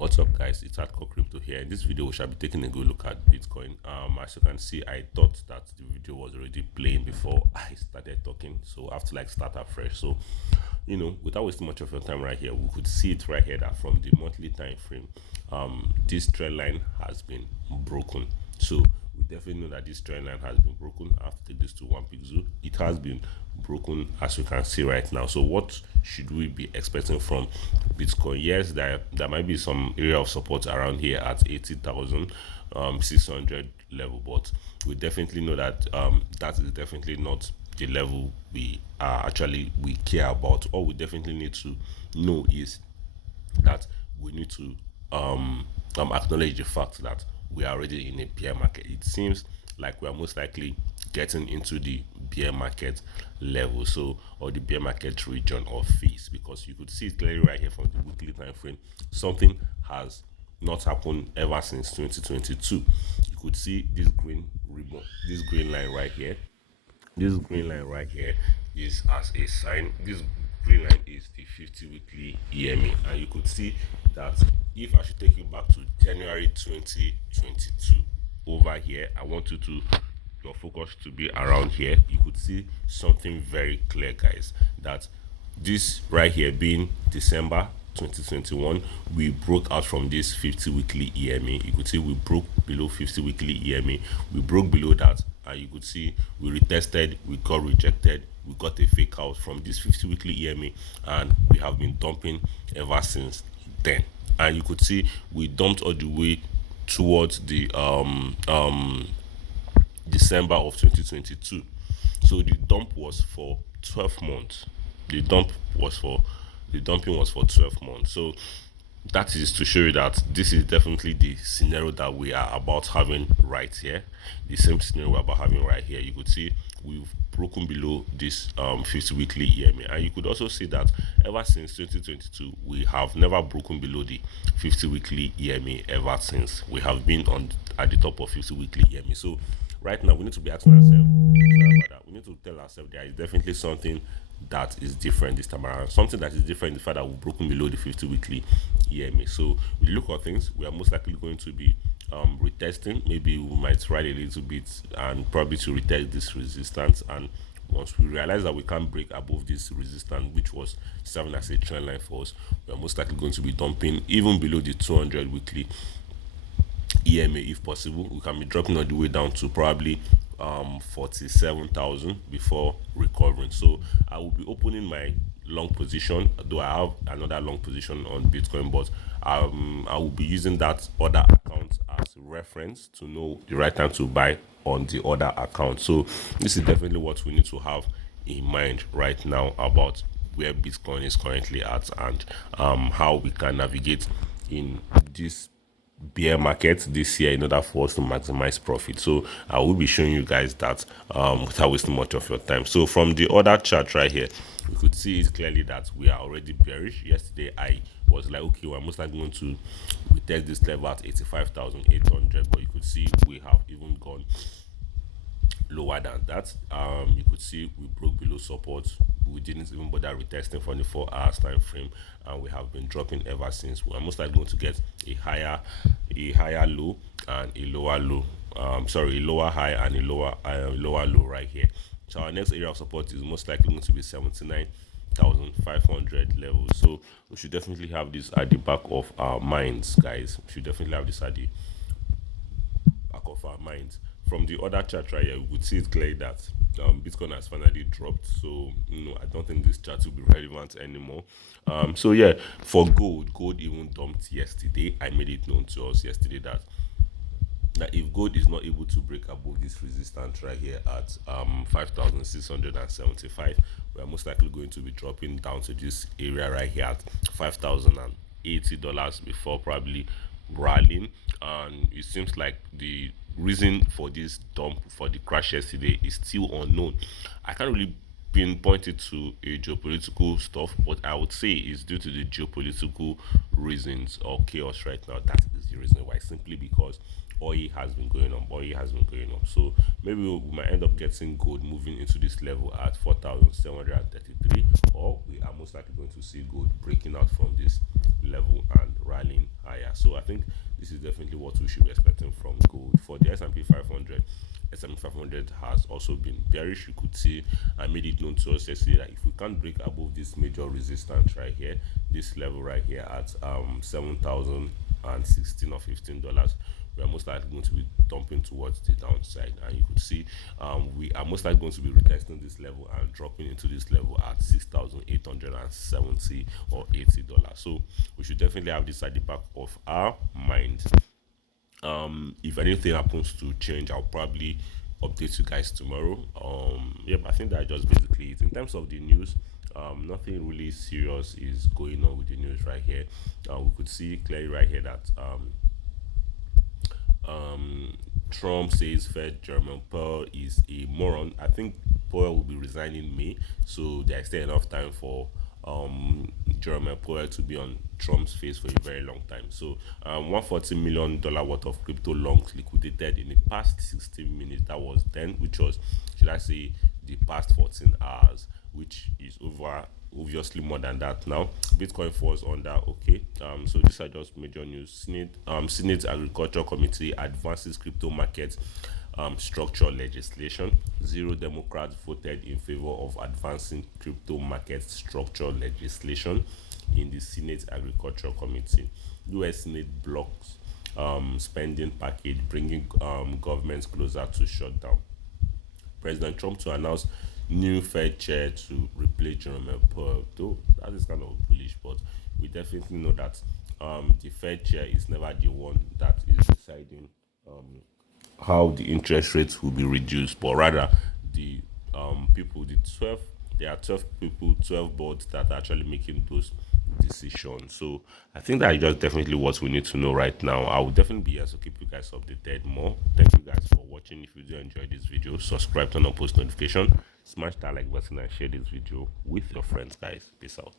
What's up, guys? It's Hardcore Crypto here. In this video, we shall be taking a good look at Bitcoin. As you can see, I thought that the video was already playing before I started talking, so I have to start afresh. So, without wasting much of your time right here, we could see it right here that from the monthly time frame, this trend line has been broken. So we definitely know that this trend line has been broken. I have to take this to one pixel. It has been broken, as you can see right now. So what should we be expecting from Bitcoin? Yes, there might be some area of support around here at 80,600 level, but we definitely know that that is definitely not the level we care about. All we definitely need to know is that we need to acknowledge the fact that we are already in a bear market. It seems like we are most likely getting into the bear market level, so, or the bear market region of fees, because you could see it clearly right here from the weekly time frame. Something has not happened ever since 2022. You could see this green ribbon, this green line right here. This green line right here is as a sign. This green line is the 50 weekly EMA, and you could see that if I should take you back to January 2022 over here, I want you to your focus to be around here. You could see something very clear, guys, that this right here being December 2021, we broke out from this 50 weekly EMA. You could see we broke below 50 weekly EMA. We broke below that, and you could see we retested, we got rejected, we got a fake out from this 50 weekly EMA, and we have been dumping ever since then. And you could see we dumped all the way towards the December of 2022. So the dump was for 12 months. The dump was for the dumping was for 12 months. So that is to show you that this is definitely the scenario that we are about having right here. The same scenario we're about having right here. You could see we've broken below this 50 weekly EMA, and you could also see that ever since 2022 we have never broken below the 50 weekly EMA. Ever since we have been on at the top of 50 weekly EMA. So right now we need to be asking ourselves, sorry about that, we need to tell ourselves there is definitely something that is different this time around. Something that is different, the fact that we've broken below the 50 weekly EMA. So we look at things, we are most likely going to be retesting. Maybe we might ride a little bit and probably to retest this resistance. And once we realize that we can't break above this resistance, which was serving as a trend line for us, we are most likely going to be dumping even below the 200 weekly EMA if possible. We can be dropping all the way down to probably 47,000 before recovering. So I will be opening my long position, though I have another long position on Bitcoin, but I will be using that other account as reference to know the right time to buy on the other account. So this is definitely what we need to have in mind right now about where Bitcoin is currently at, and how we can navigate in this bear market this year in order for us to maximize profit. So I will be showing you guys that without wasting much of your time. So from the other chart right here, we could see it clearly that we are already bearish. Yesterday I was like, okay, we're most likely going to retest this level at 85,800, but you could see we have even gone lower than that. You could see we broke below support. We didn't even bother retesting for the 4 hours time frame, and we have been dropping ever since. We are most likely going to get a higher low and a lower low. A lower high and a lower low right here. So our next area of support is most likely going to be 79,500 levels. So we should definitely have this at the back of our minds, guys. We should definitely have this at the back of our minds. From the other chart right here, we could see it clearly that Bitcoin has finally dropped. So I don't think this chart will be relevant anymore. So yeah, for gold even dumped yesterday. I made it known to us yesterday that if gold is not able to break above this resistance right here at 5,675, we are most likely going to be dropping down to this area right here at $5,080 before probably rallying. And it seems like the reason for this dump, for the crash yesterday, is still unknown. I can't really pinpoint it to a geopolitical stuff, but I would say it's due to the geopolitical reasons or chaos right now. That is the reason why, simply because oil has been going up. Oil has been going up. So maybe we might end up getting gold moving into this level at 4,733, or we are most likely going to see gold breaking out from this level and rallying higher. So I think this is definitely what we should be expecting from gold. For the S&P 500, S&P 500 has also been bearish. You could see, I made it known to us yesterday that if we can't break above this major resistance right here, this level right here at 7,016 or $15, we are most likely going to be dumping towards the downside. And you could see we are most likely going to be retesting this level and dropping into this level at 6,870 or $80. So we should definitely have this at the back of our mind. If anything happens to change, I'll probably update you guys tomorrow. Yep, I think that just basically it. In terms of the news, nothing really serious is going on with the news right here. We could see clearly right here that Trump says Fed Chairman Powell is a moron. I think Powell will be resigning in May, so there's still enough time for Jerome Powell to be on Trump's face for a very long time. So, $140 million worth of crypto longs liquidated in the past 16 minutes. That was then, which was, should I say, the past 14 hours, which is over obviously more than that now. Bitcoin falls under. Okay. So these are just major news. Senate Agriculture Committee advances crypto market structure legislation. Zero Democrats voted in favor of advancing crypto market structure legislation in the Senate Agriculture Committee. U.S. Senate blocks spending package, bringing governments closer to shutdown. President Trump to announce new Fed chair to replace Jerome Powell. Though that is kind of bullish, but we definitely know that the Fed chair is never the one that is deciding how the interest rates will be reduced, but rather the people, the 12, there are 12 people, 12 boards that are actually making those decisions. So I think that is just definitely what we need to know right now. I will definitely be here to keep you guys updated more. Thank you guys for watching. If you do enjoy this video, subscribe, turn on post notification, smash that like button, and share this video with your friends, guys. Peace out.